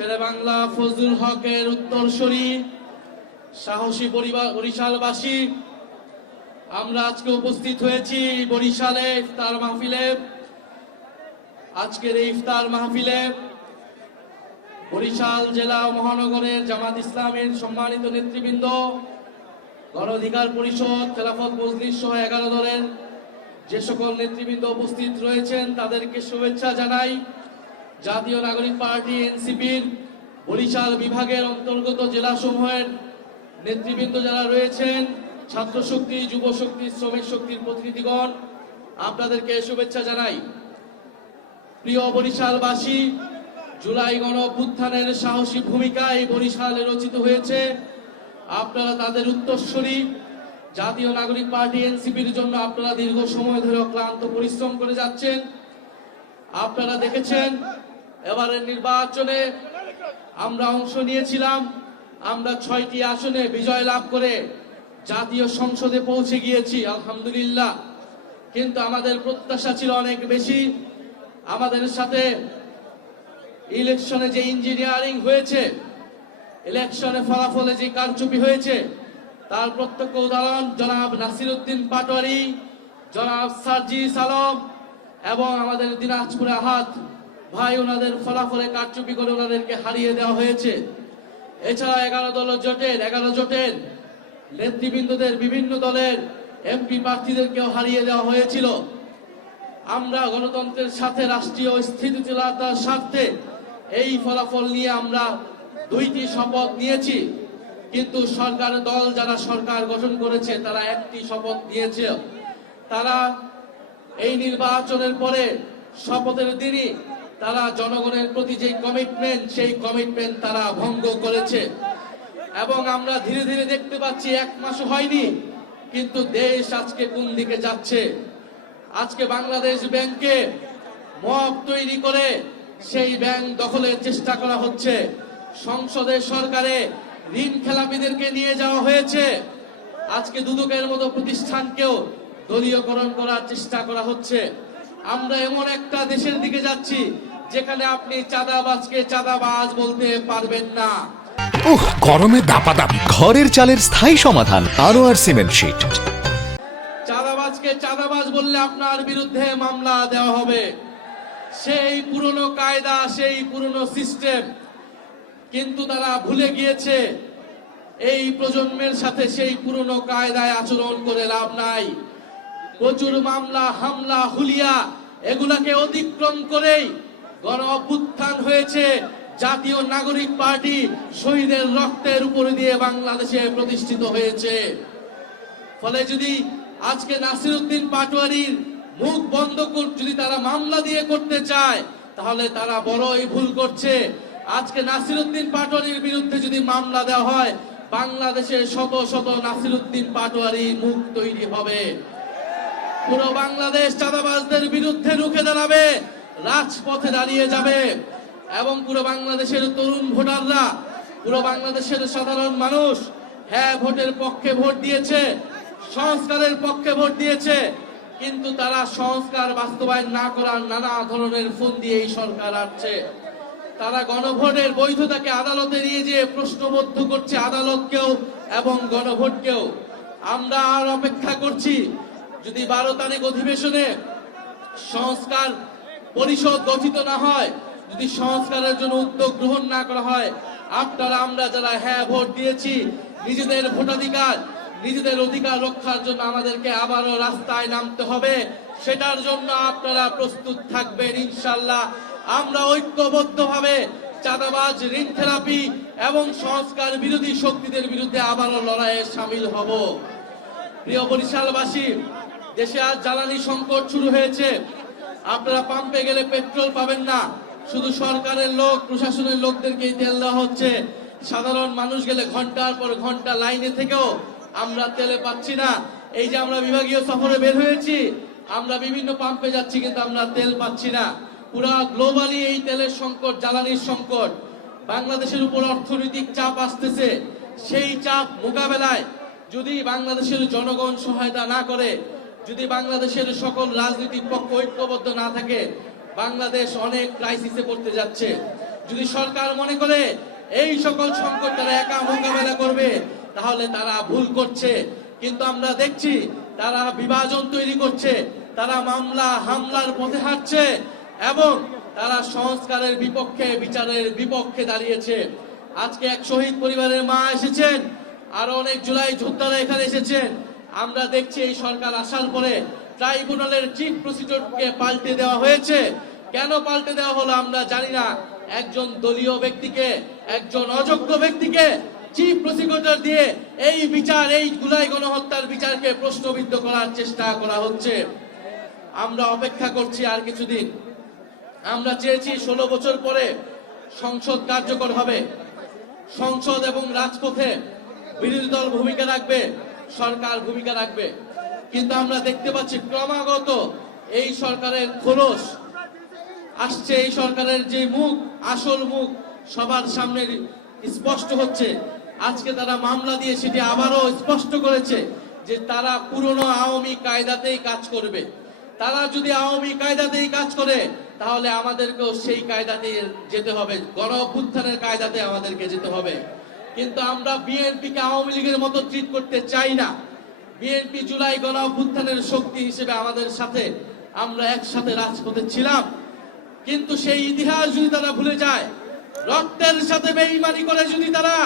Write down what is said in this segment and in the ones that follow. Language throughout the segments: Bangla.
শেরেবাংলা ফজলুল হকের উত্তরসূরি সাহসী বরিশালবাসী, আমরা আজকে উপস্থিত হয়েছি বরিশালে ইফতার মাহফিলে। আজকের এই ইফতার মাহফিলে বরিশাল জেলা ও মহানগরের জামাত ইসলামের সম্মানিত নেতৃবৃন্দ, গণ অধিকার পরিষদ, খেলাফত মজলিস সহ 11 দলের যে সকল নেতৃবৃন্দ উপস্থিত রয়েছেন তাদেরকে শুভেচ্ছা জানাই। জাতীয় নাগরিক পার্টি এনসিপির বরিশাল বিভাগের অন্তর্গত জেলাসমূহের নেতৃবৃন্দ যারা রয়েছেন, ছাত্র শক্তি, যুব শক্তি, শ্রমিক শক্তির প্রতিনিধিগণ, আপনাদেরকে শুভেচ্ছা জানাই। প্রিয় বরিশালবাসী, জুলাই গণ অভ্যুত্থানের সাহসী ভূমিকায় বরিশালে রচিত হয়েছে। আপনারা তাদের উত্তরসূরি। জাতীয় নাগরিক পার্টি এনসিপির জন্য আপনারা দীর্ঘ সময় ধরে অক্লান্ত পরিশ্রম করে যাচ্ছেন। আপনারা দেখেছেন এবারের নির্বাচনে আমরা অংশ নিয়েছিলাম। আমরা 6টি আসনে বিজয় লাভ করে জাতীয় সংসদে পৌঁছে গিয়েছি, আলহামদুলিল্লাহ। কিন্তু আমাদের প্রত্যাশা ছিল অনেক বেশি। আমাদের সাথে ইলেকশনে যে ইঞ্জিনিয়ারিং হয়েছে, ইলেকশনে ফলাফলে যে কারচুপি হয়েছে, তার প্রত্যক্ষ উদাহরণ জনাব নাসিরউদ্দিন পাটোয়ারি, জনাব সার্জিস আলম এবং আমাদের দিনাজপুরে আহাদ ভাই, ওনাদের ফলাফলে কারচুপি করে ওনাদেরকে হারিয়ে দেওয়া হয়েছে। এছাড়া 11 জোটের নেতৃবৃন্দদের, বিভিন্ন দলের এমপি প্রার্থীদেরকেও হারিয়ে দেওয়া হয়েছিল। আমরা গণতন্ত্রের সাথে রাষ্ট্রীয় স্থিতিশীলতার স্বার্থে এই ফলাফল নিয়ে আমরা 2টি শপথ নিয়েছি, কিন্তু সরকার দল যারা সরকার গঠন করেছে তারা 1টি শপথ নিয়েছে। তারা এই নির্বাচনের পরে শপথের দিনই তারা জনগণের প্রতি যে কমিটমেন্ট, সেই কমিটমেন্ট তারা ভঙ্গ করেছে। এবং আমরা ধীরে ধীরে দেখতে পাচ্ছি 1 মাস হয়নি, কিন্তু দেশ আজকে কোন দিকে যাচ্ছে। আজকে বাংলাদেশ ব্যাংকে মব তৈরি করে সেই ব্যাংক দখলের চেষ্টা করা হচ্ছে। সংসদে, সরকারে ঋণ খেলাপিদেরকে নিয়ে যাওয়া হয়েছে। আজকে দুদকের মতো প্রতিষ্ঠানকেও দলীয়করণ করার চেষ্টা করা হচ্ছে। আমরা এমন একটা দেশের দিকে যাচ্ছি যেখানে আপনি চাঁদাবাজকে চাঁদাবাজ বলতে পারবেন না। গরমে দাপাদাপি, ঘরের চালের স্থায়ী সমাধান আনোয়ার সিমেন্ট শীট। চাঁদাবাজকে চাঁদাবাজ বললে আপনার বিরুদ্ধে মামলা দেওয়া হবে। সেই পুরনো কায়দা, সেই পুরনো সিস্টেম, কিন্তু তারা ভুলে গিয়েছে এই প্রজন্মের সাথে সেই পুরনো কায়দায় আচরণ করে লাভ নাই। প্রচুর মামলা, হামলা, হুলিয়া এগুলাকে অতিক্রম করেই গণ অভ্যুত্থান হয়েছে। জাতীয় নাগরিক পার্টি শহীদের রক্তের উপরে দিয়ে বাংলাদেশে প্রতিষ্ঠিত হয়েছে। ফলে যদি আজকে নাসিরউদ্দিন পাটোয়ারির মুখ বন্ধ যদি তারা মামলা দিয়ে করতে চায়, তাহলে তারা বড়ই ভুল করছে। আজকে নাসিরউদ্দিন পাটোয়ারির বিরুদ্ধে যদি মামলা দেওয়া হয়, বাংলাদেশের শত শত নাসিরউদ্দিন পাটোয়ারি মুখ তৈরি হবে। পুরো বাংলাদেশ চাঁদাবাজদের বিরুদ্ধে রুখে দাঁড়াবে, রাজপথে দাঁড়িয়ে যাবে। এবং পুরো বাংলাদেশের তরুণ ভোটাররা, পুরো বাংলাদেশের সাধারণ মানুষ হ্যাঁ ভোটের পক্ষে ভোট দিয়েছে, সংস্কারের পক্ষে ভোট দিয়েছে, কিন্তু তারা সংস্কার বাস্তবায়ন না করার নানা ধরনের ফোন দিয়ে এই সরকার আসছে। তারা গণভোটের বৈধতাকে আদালতে নিয়ে যেয়ে প্রশ্নবদ্ধ করছে, আদালতকেও এবং গণভোটকেও। আমরা আর অপেক্ষা করছি, যদি 12 তারিখ অধিবেশনে সংস্কার পরিষদ গঠিত না হয়, যদি সংস্কারের জন্য উদ্যোগ গ্রহণ না করা হয়, আপনারা আমরা যারা হ্যাঁ ভোট দিয়েছি, নিজেদের ভোটাধিকার, নিজেদের অধিকার রক্ষার জন্য আমাদেরকে আবারও রাস্তায় নামতে হবে। সেটার জন্য আপনারা প্রস্তুত থাকবেন ইনশাআল্লাহ। আমরা ঐক্যবদ্ধভাবে চাঁদাবাজ, ঋণ খেলাপি এবং সংস্কার বিরোধী শক্তিদের বিরুদ্ধে আবারও লড়াইয়ে সামিল হব। প্রিয় বরিশালবাসী, দেশে আজ জ্বালানি সংকট শুরু হয়েছে। আপনারা পাম্পে গেলে পেট্রোল পাবেন না, শুধু সরকারের লোক, প্রশাসনের লোকদেরকেই তেল দেওয়া হচ্ছে। সাধারণ মানুষ গেলে ঘন্টার পর ঘন্টা লাইনে থেকেও আমরা তেলে পাচ্ছি না। এই যে আমরা বিভাগীয় সফরে বের হয়েছি, আমরা বিভিন্ন পাম্পে যাচ্ছি, কিন্তু আমরা তেল পাচ্ছি না। পুরা গ্লোবালি এই তেলের সংকট, জ্বালানির সংকট, বাংলাদেশের উপর অর্থনৈতিক চাপ আসতেছে। সেই চাপ মোকাবেলায় যদি বাংলাদেশের জনগণ সহায়তা না করে, যদি বাংলাদেশের সকল রাজনৈতিক পক্ষ ঐক্যবদ্ধ না থাকে, বাংলাদেশ অনেক ক্রাইসিসে পড়তে যাচ্ছে। যদি সরকার মনে করে এই সকল সংকট তারা একা মোকাবেলা করবে, তাহলে তারা ভুল করছে। কিন্তু আমরা দেখছি তারা বিভাজন তৈরি করছে, তারা মামলা হামলার পথে হাঁটছে এবং তারা সংস্কারের বিপক্ষে, বিচারের বিপক্ষে দাঁড়িয়েছে। আজকে এক শহীদ পরিবারের মা এসেছেন, আরো অনেক জুলাই যোদ্ধারা এখানে এসেছেন। আমরা দেখছি এই সরকার আসার পরে ট্রাইব্যুনালের চিফ প্রসিকিউটরকে পাল্টে দেওয়া হয়েছে। কেন পাল্টে দেওয়া হলো আমরা জানি না। একজন দলীয় ব্যক্তিকে, একজন অযোগ্য ব্যক্তিকে চিফ প্রসিকিউটর দিয়ে এই বিচার, এই জুলাই গণহত্যার বিচারকে প্রশ্নবিদ্ধ করার চেষ্টা করা হচ্ছে। আমরা অপেক্ষা করছি আর কিছুদিন। আমরা চেয়েছি 16 বছর পরে সংসদ কার্যকর হবে, সংসদ এবং রাজপথে বিরোধী দল ভূমিকা রাখবে, সরকার ভূমিকা রাখবে। কিন্তু আমরা দেখতে পাচ্ছি ক্রমাগত এই সরকারের খোলস আসছে, এই সরকারের যে মুখ, আসল মুখ সবার সামনে স্পষ্ট হচ্ছে। আজকে তারা মামলা দিয়ে সেটি আবারও স্পষ্ট করেছে যে তারা পুরনো আওয়ামী কায়দাতেই কাজ করবে। তারা যদি আওয়ামী কায়দাতেই কাজ করে তাহলে আমাদেরকেও সেই কায়দাতেই যেতে হবে, গণ অভ্যুত্থানের কায়দাতে আমাদেরকে যেতে হবে। কিন্তু আমরা বিএনপিকে আওয়ামী লীগের মতো ট্রিট করতে চাই না। বিএনপি জুলাই গণ অভ্যুত্থানের শক্তি হিসেবে আমাদের সাথে, আমরা একসাথে রাজপথে ছিলাম। কিন্তু সেই ইতিহাস যদি তারা ভুলে যায়, রক্তের সাথে বেঈমানি করে যদি তারা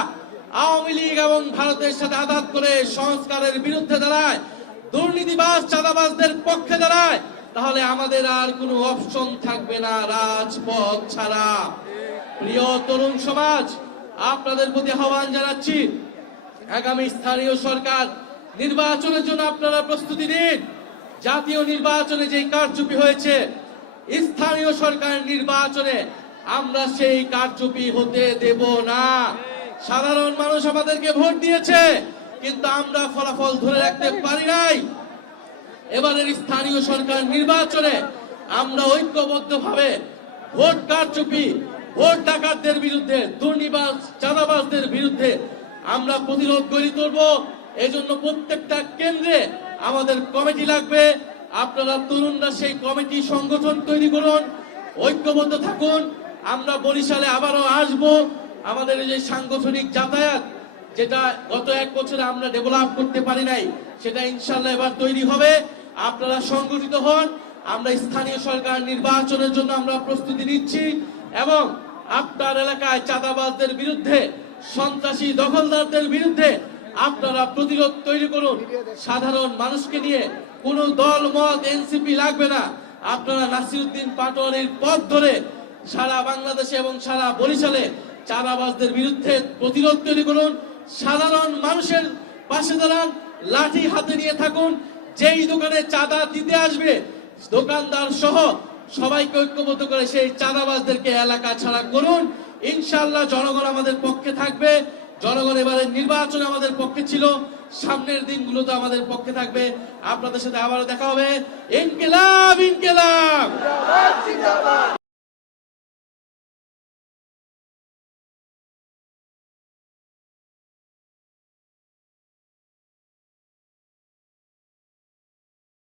আওয়ামী লীগ এবং ভারতের সাথে আঘাত করে সংস্কারের বিরুদ্ধে দাঁড়ায়, দুর্নীতিবাজ চাঁদাবাজদের পক্ষে দাঁড়ায়, তাহলে আমাদের আর কোনো অপশন থাকবে না রাজপথ ছাড়া। প্রিয় তরুণ সমাজ, আপনাদের প্রতি আহ্বান জানাচ্ছি, আগামী স্থানীয় সরকার নির্বাচনের জন্য আপনারা প্রস্তুতি নিন। জাতীয় নির্বাচনে যে কারচুপি হয়েছে, স্থানীয় সরকার নির্বাচনে আমরা সেই কারচুপি হতে দেব না। সাধারণ মানুষ আমাদেরকে ভোট দিয়েছে, কিন্তু আমরা ফলাফল ধরে রাখতে পারি নাই। এবারের স্থানীয় সরকার নির্বাচনে আমরা ঐক্যবদ্ধভাবে ভোট কারচুপি, ভোট ডাকাতদের বিরুদ্ধে, দুর্নীতিবাজ চাঁদাবাজদের বিরুদ্ধে আমরা প্রতিরোধ গড়ে তুলব। এজন্য প্রত্যেকটা কেন্দ্রে আমাদের কমিটি লাগবে। আপনারা তরুণরা সেই কমিটি সংগঠন তৈরি করুন, ঐক্যবদ্ধ থাকুন। আমরা বরিশালে আবারও আসবো। আমাদের এই যে সাংগঠনিক যাতায়াত, যেটা গত 1 বছরে আমরা ডেভেলপ করতে পারি নাই, সেটা ইনশাল্লাহ এবার তৈরি হবে। আপনারা সংগঠিত হন। আমরা স্থানীয় সরকার নির্বাচনের জন্য আমরা প্রস্তুতি নিচ্ছি এবং আপনার এলাকায় চাঁদাবাজদের বিরুদ্ধে, সন্ত্রাসী দখলদারদের বিরুদ্ধে আপনারা প্রতিরোধ তৈরি করুন। সাধারণ মানুষকে নিয়ে কোন দল মত এনসিপি লাগবে না। আপনারা নাসিরউদ্দিন পাটোয়ারির পথ ধরে সারা বাংলাদেশে এবং সারা বরিশালে চাঁদাবাজদের বিরুদ্ধে প্রতিরোধ তৈরি করুন। সাধারণ মানুষের পাশে দাঁড়ান, লাঠি হাতে নিয়ে থাকুন। যেই দোকানে চাঁদা দিতে আসবে, দোকানদার সহ সবাইকে ঐক্যবদ্ধ করে সেই চাঁদাবাজদেরকে এলাকা ছাড়া করুন। ইনশাআল্লাহ জনগণ আমাদের পক্ষে থাকবে। জনগণ এবারে নির্বাচনে আমাদের পক্ষে ছিল, সামনের দিনগুলোতে আমাদের পক্ষে থাকবে। আপনাদের সাথে আবারও দেখা হবে। ইনকিলাব ইনকিলাব।